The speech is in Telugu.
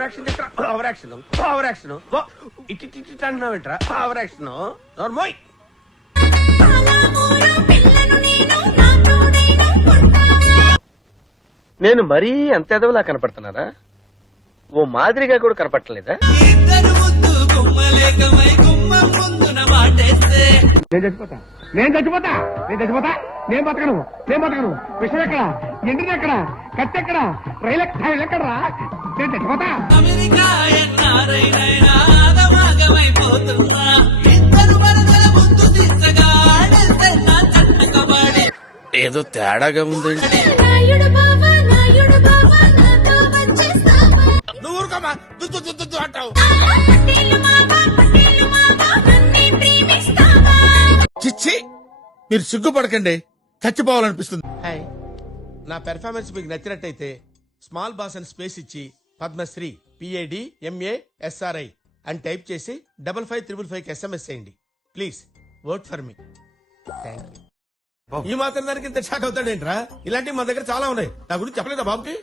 Over action over action over action ఇటు ఇటు అంటున్నావేంట్రా ఓవర్ యాక్షన్ నోర్మోయ్. నేను మరీ అంత ఎదవలా కనపడుతున్నారా? ఓ మాదిరిగా కూడా కనపడలేదా? నేను చచ్చిపోతా నేను చచ్చిపోతా నేను చచ్చిపోతా నేను బతకను నేను బతకను. విషయం ఎక్కడ, ఎండిది ఎక్కడ, కత్తి ఎక్కడ, రైలు ఎక్కడరా? నేను చచ్చిపోతా. ఏదో తేడాగా ఉందండి. నువ్వు ఊరుకోమా దుద్దు అంటావు. చిచ్చి మీరు సిగ్గుపడకండి, చచ్చిపోవాలనిపిస్తుంది. హాయ్, నా పెర్ఫార్మెన్స్ మీకు నచ్చినట్టయితే స్మాల్ బాస్ అని స్పేస్ ఇచ్చి పద్మశ్రీ PADMASRI అని టైప్ చేసి 5555 SMS చేయండి. Please work for me. Thank you. ఈ మాత్రం దానికి ఇంత షాక్ అవుతాడేంట్రా? ఇలాంటివి మన దగ్గర చాలా ఉన్నాయి. నా గురించి చెప్పలేదా బాబుకి?